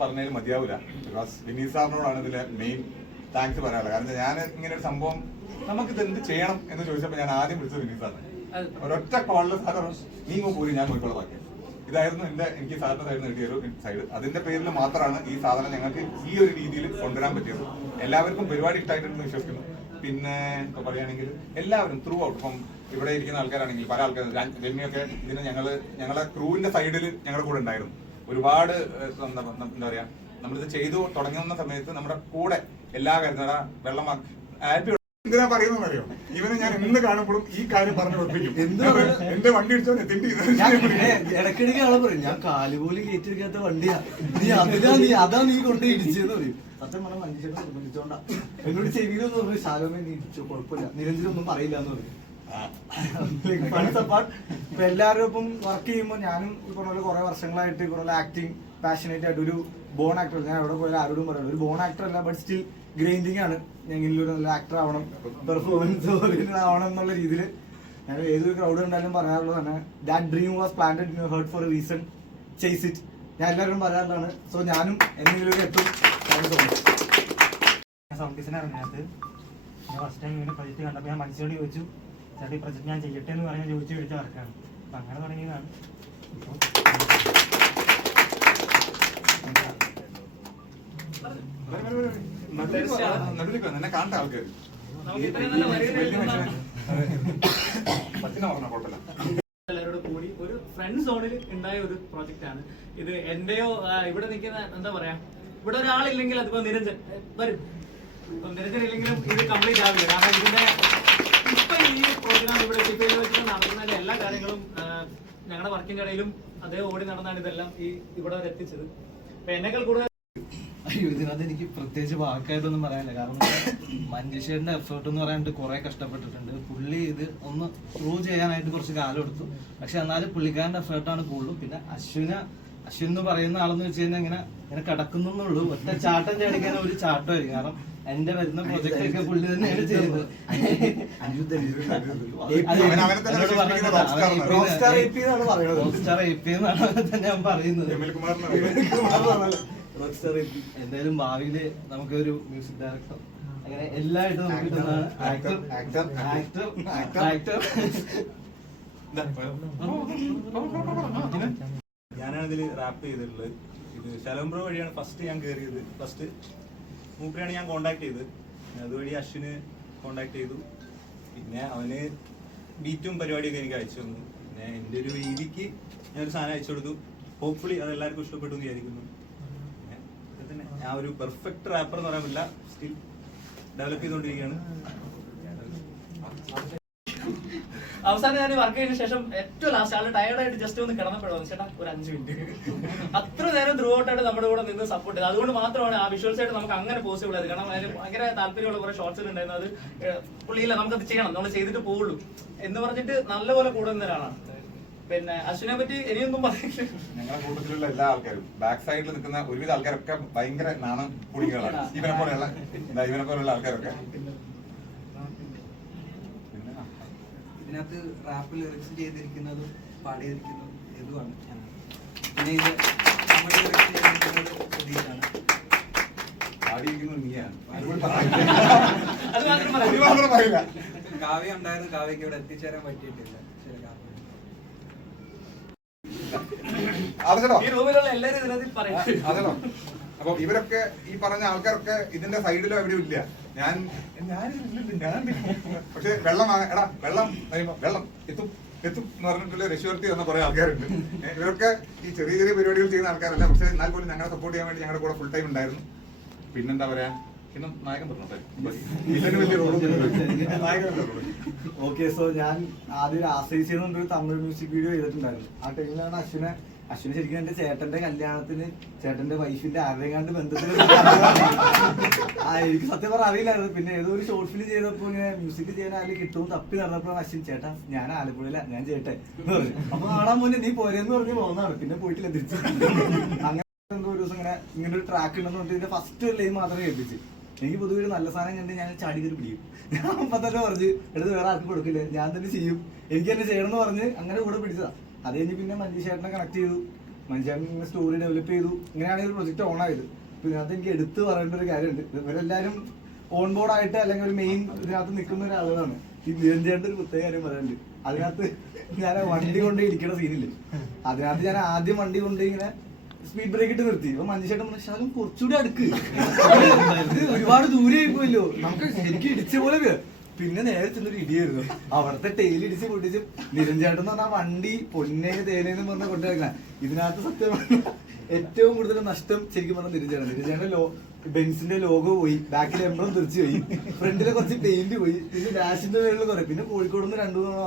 പറഞ്ഞതിൽ മതിയാവില്ല. ബിക്കോസ് വിനീത് സാറിനോടാണ് ഇതിലെ മെയിൻ താങ്ക്സ് പറയാനുള്ളത്. കാരണം ഞാൻ ഇങ്ങനെ ഒരു സംഭവം നമുക്കിത് എന്ത് ചെയ്യണം എന്ന് ചോദിച്ചപ്പോൾ ഞാൻ ആദ്യം വിളിച്ചത് വിനീത് സാറിനെ. ഒരൊറ്റ കോളിൽ സാർ നീ പോയി ഞാൻ നോക്കിക്കോളാം ബാക്കി. ഇതായിരുന്നു എനിക്ക് സാറിന്റെ സൈഡിൽ നിന്ന് കിട്ടിയ ഒരു സൈഡ്. അതിന്റെ പേരിൽ മാത്രമാണ് ഈ സാധനം ഞങ്ങൾക്ക് ഈ ഒരു രീതിയിൽ കൊണ്ടുവരാൻ പറ്റിയത്. എല്ലാവർക്കും പരിപാടി ഇഷ്ടമായിട്ടുണ്ടെന്ന് വിശ്വസിക്കുന്നു. പിന്നെ ഇപ്പൊ പറയുകയാണെങ്കിൽ എല്ലാവരും ത്രൂ ഔട്ട്, ഇപ്പം ഇവിടെ ഇരിക്കുന്ന ആൾക്കാരാണെങ്കിൽ പല ആൾക്കാർ രമ്യൊക്കെ ഇതിന് ഞങ്ങളെ ക്രൂവിന്റെ സൈഡിൽ ഞങ്ങളുടെ കൂടെ ഉണ്ടായിരുന്നു. ഒരുപാട് എന്താ പറയാ, നമ്മളിത് ചെയ്തു തുടങ്ങുന്ന സമയത്ത് നമ്മുടെ കൂടെ എല്ലാ കാര്യങ്ങളും വെള്ളം ഹാപ്പി. എന്തിനാ പറയുന്നത് അറിയോ, ഇവനെ ഞാൻ എന്ന് കാണുമ്പോഴും ഈ കാര്യം പറഞ്ഞു പഠിപ്പിക്കും. എന്റെ വണ്ടി ഇടിച്ചോ ഇടയ്ക്കിടയ്ക്ക് ആളെ പറയും ഞാൻ കാലുപോലും കയറ്റിരിക്കാത്ത വണ്ടിയാ, അതാ നീ കൊണ്ട് ഇടിച്ചെന്ന് പറയും. സത്യം പറഞ്ഞാൽ മനുഷ്യനെ നിർബന്ധിച്ചോണ്ടാ. എന്നോട് ചെവിയിലൊന്നും പറഞ്ഞു ശാലോമേ നീ ഇടിച്ചോ കുഴപ്പമില്ല, നിരഞ്ജനൊന്നും പറയില്ല എന്ന് പറയും. ഇപ്പൊ എല്ലാവരും ഇപ്പം വർക്ക് ചെയ്യുമ്പോൾ ഞാനും ഈ പറഞ്ഞ കുറെ വർഷങ്ങളായിട്ട് കുറെ ആക്ടിങ് പാഷനേറ്റ് ആയിട്ട് ഒരു ബോൺ ആക്ടർ, ഞാൻ എവിടെ പോയാലും ആരോടും പറയുന്നത് ഒരു ബോൺ ആക്ടർ അല്ല, ബട്ട് സ്റ്റിൽ ഗ്രൈൻഡിങ് ആണ്. എങ്കിലും ഒരു നല്ല ആക്ടർ ആവണം, പെർഫോമൻസ് ഓറിയന്റഡ് ആവണം എന്നുള്ള രീതിയിൽ ഞാൻ ഏതൊരു ക്രൗഡ് കണ്ടാലും പറയാറുള്ളത് തന്നെ that dream was planted in your heart for a reason, chase it. ഞാൻ എല്ലാവരും പറയാറുള്ളതാണ്. സോ ഞാനും എന്തെങ്കിലും ഒരു എത്തും. സൗണ്ട് ഡിസൈൻ ഇറങ്ങിയത് ഞാൻ ഫസ്റ്റ് ടൈം ഇങ്ങനെ പ്രൊജക്ട് കണ്ടപ്പോൾ ഞാൻ മനസ്സിലോട് ചോദിച്ചു, ചേട്ടാ ഈ പ്രൊജക്ട് ഞാൻ ചെയ്യട്ടെ എന്ന് പറഞ്ഞാൽ ചോദിച്ചു മേടിച്ച വർക്കാണ്. അപ്പം അങ്ങനെ തുടങ്ങിയതാണ്. എന്നെ കാണണ്ട ആൾക്കാർ എല്ലാവരോടും കൂടി ഒരു ഫ്രണ്ട് സോണിൽ ഉണ്ടായ ഒരു പ്രോജക്റ്റ് ആണ് ഇത്. എന്റെയോ ഇവിടെ നിൽക്കുന്ന എന്താ പറയാ, ഇവിടെ ഒരാളില്ലെങ്കിൽ അതിപ്പോ നിരഞ്ജൻ വരും, ഇപ്പം നിരഞ്ജൻ ഇല്ലെങ്കിലും ഇത് കംപ്ലീറ്റ് ആവില്ല. കാരണം ഇതിന്റെ ഇപ്പൊ ഈ പ്രോഗ്രാം ഇവിടെ ടിഫയിൽ വെച്ചിട്ട് നടത്തുന്ന എല്ലാ കാര്യങ്ങളും ഞങ്ങളുടെ വർക്കിന്റെ ഇടയിലും അതേ ഓടി നടന്നാണ് ഇതെല്ലാം ഇവിടെ വരെ എത്തിച്ചത്. അപ്പൊ എന്നെക്കാൾ കൂടുതൽ അയ്യോ ഇതിനകത്ത് എനിക്ക് പ്രത്യേകിച്ച് വാക്കായിട്ടൊന്നും പറയാനില്ല. കാരണം മഞ്ജുഷേന്റെ എഫേർട്ട് എന്ന് പറയാനായിട്ട് കുറെ കഷ്ടപ്പെട്ടിട്ടുണ്ട്. പുള്ളി ഇത് ഒന്ന് പ്രൂവ് ചെയ്യാനായിട്ട് കുറച്ച് കാലം എടുത്തു. പക്ഷെ എന്നാലും പുള്ളിക്കാരന്റെ എഫേർട്ടാണ് കൂടുതലും. പിന്നെ അശ്വിൻ എന്ന് പറയുന്ന ആളെന്ന് വെച്ച് കഴിഞ്ഞാൽ ഇങ്ങനെ കിടക്കുന്നുള്ളൂ, ഒറ്റ ചാട്ടം ചാടിക്കാൻ ഒരു ചാട്ടമായിരിക്കും. കാരണം എന്റെ വരുന്ന പ്രൊജക്ട് ഒക്കെ പുള്ളി തന്നെയാണ് ചെയ്യുന്നത്. ഞാൻ പറയുന്നത് എന്തായാലും ഭാവിയില് നമുക്കൊരു മ്യൂസിക് ഡയറക്ടർ അങ്ങനെ എല്ലായിട്ടും നമുക്ക് കിട്ടുന്നതാണ്. ഞാനാണ് ഇതിൽ റാപ്പ് ചെയ്തിട്ടുള്ളത്. ഇത് ശലോംബ്രോ വഴിയാണ് ഫസ്റ്റ് ഞാൻ കയറിയത്. ഫസ്റ്റ് മൂപ്പരെയാണ് ഞാൻ കോണ്ടാക്ട് ചെയ്തത്. അതുവഴി അശ്വിന് കോണ്ടാക്ട് ചെയ്തു. പിന്നെ അവന് ബീറ്റും പരിപാടിയൊക്കെ എനിക്ക് അയച്ചു തന്നു. പിന്നെ എൻ്റെ ഒരു രീതിക്ക് ഞാനൊരു സാധനം അയച്ചു കൊടുത്തു. ഹോപ്പ്ഫുള്ളി അത് എല്ലാവർക്കും ഇഷ്ടപ്പെട്ടു എന്ന് വിചാരിക്കുന്നു. പിന്നെ ഞാൻ ഒരു പെർഫെക്റ്റ് റാപ്പർ എന്ന് പറയാൻ പറ്റില്ല, സ്റ്റിൽ ഡെവലപ്പ് ചെയ്തുകൊണ്ടിരിക്കുകയാണ്. അവസാനം ഞാൻ വർക്ക് ചെയ്തതിനു ശേഷം ഏറ്റവും ലാസ്റ്റ് ആള് ടയർഡായിട്ട് ജസ്റ്റ് ഒന്ന് കിടന്നപ്പോഴാണ് ചേട്ടാ ഒരു 5 മിനിറ്റ് അത്ര നേരം ത്രൂ ഔട്ടായിട്ട് നമ്മുടെ കൂടെ നിന്ന് സപ്പോർട്ട് ചെയ്ത്. അതുകൊണ്ട് മാത്രമാണ് ആ വിഷ്വൽസ് ആയിട്ട് നമുക്ക് അങ്ങനെ പോസിബിൾ ആയത്. കാരണം അതിന് ഭയങ്കര താല്പര്യമുള്ള കുറെ ഷോർട്സ് ഉണ്ടായിരുന്നു. അത് പുള്ളിയില്ല, നമുക്കത് ചെയ്യണം, നമ്മൾ ചെയ്തിട്ട് പോവുള്ളൂ എന്ന് പറഞ്ഞിട്ട് നല്ലപോലെ കൂടെ നിന്ന ഒരാളാണ്. പിന്നെ അശ്വിനെ പറ്റി ഇനിയൊന്നും പറയില്ല. ഞങ്ങളുടെ കൂട്ടത്തിലുള്ള എല്ലാ ആൾക്കാരും ബാക്ക് സൈഡിൽ നിൽക്കുന്ന ഒരുവിധ ആൾക്കാരൊക്കെ ഭയങ്കര നാണം കുടികളാണ്. ഇവനെ പോലെയുള്ള ആൾക്കാരൊക്കെ. ഇതിനകത്ത് റാപ്പ് ലിറിക്സ് ചെയ്തിരിക്കുന്നതും പാടിയിരിക്കുന്നതും ഇതുമാണ്. പിന്നെ ഇത് നമ്മുടെ ലിറിക്സ് ചെയ്തിരിക്കുന്നത് പ്രതീക്ഷാണ്. കാവ്യ ഉണ്ടായിരുന്നു, കാവ്യക്ക് ഇവിടെ എത്തിച്ചേരാൻ പറ്റിയിട്ടില്ല. അപ്പൊ ഇവരൊക്കെ ഈ പറഞ്ഞ ആൾക്കാരൊക്കെ ഇതിന്റെ സൈഡിലോ എവിടെയും ഇല്ല. ഞാൻ പക്ഷെ വെള്ളം എത്തും എന്ന് പറഞ്ഞിട്ടുള്ള രക്ഷവർത്തി എന്ന കുറെ ആൾക്കാരുണ്ട്. ഇവരൊക്കെ ഈ ചെറിയ ചെറിയ പരിപാടികൾ ചെയ്യുന്ന ആൾക്കാരല്ല. പക്ഷെ എന്നാൽ പോലും ഞങ്ങളെ സപ്പോർട്ട് ചെയ്യാൻ വേണ്ടി ഞങ്ങളുടെ കൂടെ ഫുൾ ടൈം ഉണ്ടായിരുന്നു. പിന്നെന്താ പറയാ, പിന്നെ നായകൻ പറഞ്ഞോട്ടെ. ഓക്കെ, സോ ഞാൻ ആദ്യം ആശ്രയിച്ചെന്നൊരു തമിഴ് മ്യൂസിക് വീഡിയോ ചെയ്തിട്ടുണ്ടായിരുന്നു. ആ ടൈമിലാണ് അശ്വിന് ശരിക്കും എന്റെ ചേട്ടന്റെ കല്യാണത്തിന് ചേട്ടന്റെ വൈഫിന്റെ ആരുടെയും ബന്ധത്തിൽ എനിക്ക് സത്യം പറഞ്ഞാൽ അറിയില്ലായിരുന്നു. പിന്നെ ഏതോ ഒരു ഷോർട്ട് ഫിലിം ചെയ്തപ്പോ ഇങ്ങനെ മ്യൂസിക് ചെയ്യാൻ ആരും കിട്ടും തപ്പി നടന്നപ്പോഴാണ് അശ്വിൻ ചേട്ടാ ഞാൻ ആലപ്പുഴയില ഞാൻ ചെയ്യട്ടെ എന്ന് പറഞ്ഞു. അപ്പൊ കാണാൻ മുന്നേ നീ പോരെന്ന് പറഞ്ഞ് പോകുന്നതാണ്. പിന്നെ പോയിട്ടില്ല തിരിച്ചു. അങ്ങനെ എന്തോ ഒരു ദിവസം ഇങ്ങനെ ഒരു ട്രാക്ക് ഉണ്ടെന്ന് പറഞ്ഞിട്ട് ഇതിന്റെ ഫസ്റ്റ് ലൈൻ മാത്രമേ കേൾപ്പിച്ചു. എനിക്ക് പൊതുവെ ഒരു നല്ല സാധനം കണ്ട് ഞാൻ ചാടി കയറി പിടിക്കും. ഞാൻ അപ്പൊ തന്നെ പറഞ്ഞ് എടുത്ത് വേറെ ആർക്കും കൊടുക്കില്ല, ഞാൻ തന്നെ ചെയ്യും, എനിക്ക് തന്നെ ചെയ്യണം എന്ന് പറഞ്ഞ് അങ്ങനെ കൂടെ പിടിച്ചതാ. അത് കഴിഞ്ഞ് പിന്നെ മഞ്ജു ചേട്ടനെ കണക്ട് ചെയ്തു. മനുഷ്യൻ സ്റ്റോറി ഡെവലപ്പ് ചെയ്തു. ഇങ്ങനെയാണ് ഒരു പ്രൊജക്ട് ഓൺ ആയത്. പിന്നെ അത് എനിക്ക് എടുത്തു പറയേണ്ട ഒരു കാര്യമുണ്ട്. ഇവരെല്ലാരും ഓൺ ബോർഡ് ആയിട്ട് അല്ലെങ്കിൽ ഒരു മെയിൻ ഇതിനകത്ത് നിൽക്കുന്ന ഒരാളുകളാണ്. ഈ നിരഞ്ജന്റെ ഒരു പ്രത്യേക കാര്യം പറയാനുണ്ട്. അതിനകത്ത് ഞാൻ വണ്ടി കൊണ്ട് ഇരിക്കുന്ന സീനില്ലേ, അതിനകത്ത് ഞാൻ ആദ്യം വണ്ടി കൊണ്ട് ഇങ്ങനെ സ്പീഡ് ബ്രേക്ക് ഇട്ട് നിർത്തി. അപ്പൊ മനുഷ്യട്ടൻ പറഞ്ഞു കുറച്ചുകൂടി അടുക്ക്, ഇത് ഒരുപാട് ദൂരെ ആയിപ്പോയല്ലോ, നമുക്ക് ശരിക്കും ഇടിച്ച പോലെ വരും. പിന്നെ നേരെ ചെന്നൊരു ഇടിയായിരുന്നു. അവിടുത്തെ ടെയിൽ ഇടിച്ച് പൊട്ടിച്ച് നിരഞ്ജേട്ടൻ എന്ന് പറഞ്ഞാൽ വണ്ടി പൊന്നേ തേനേന്ന് പറഞ്ഞ കൊണ്ടുവരുന്ന. ഇതിനകത്ത് സത്യം ഏറ്റവും കൂടുതൽ നഷ്ടം ശരിക്കും പറഞ്ഞാൽ നിരഞ്ജേട്ടൻ ബെൻസിന്റെ ലോഗോ പോയി, ബാക്കിൽ എംബ്രം തെറിച്ച് പോയി, ഫ്രണ്ടിലെ കുറച്ച് പെയിന്റ് പോയി, പിന്നെ ഡാഷിന്റെ മേളിൽ കുറെ, പിന്നെ കോഴിക്കോട് നിന്ന് 2 തവണ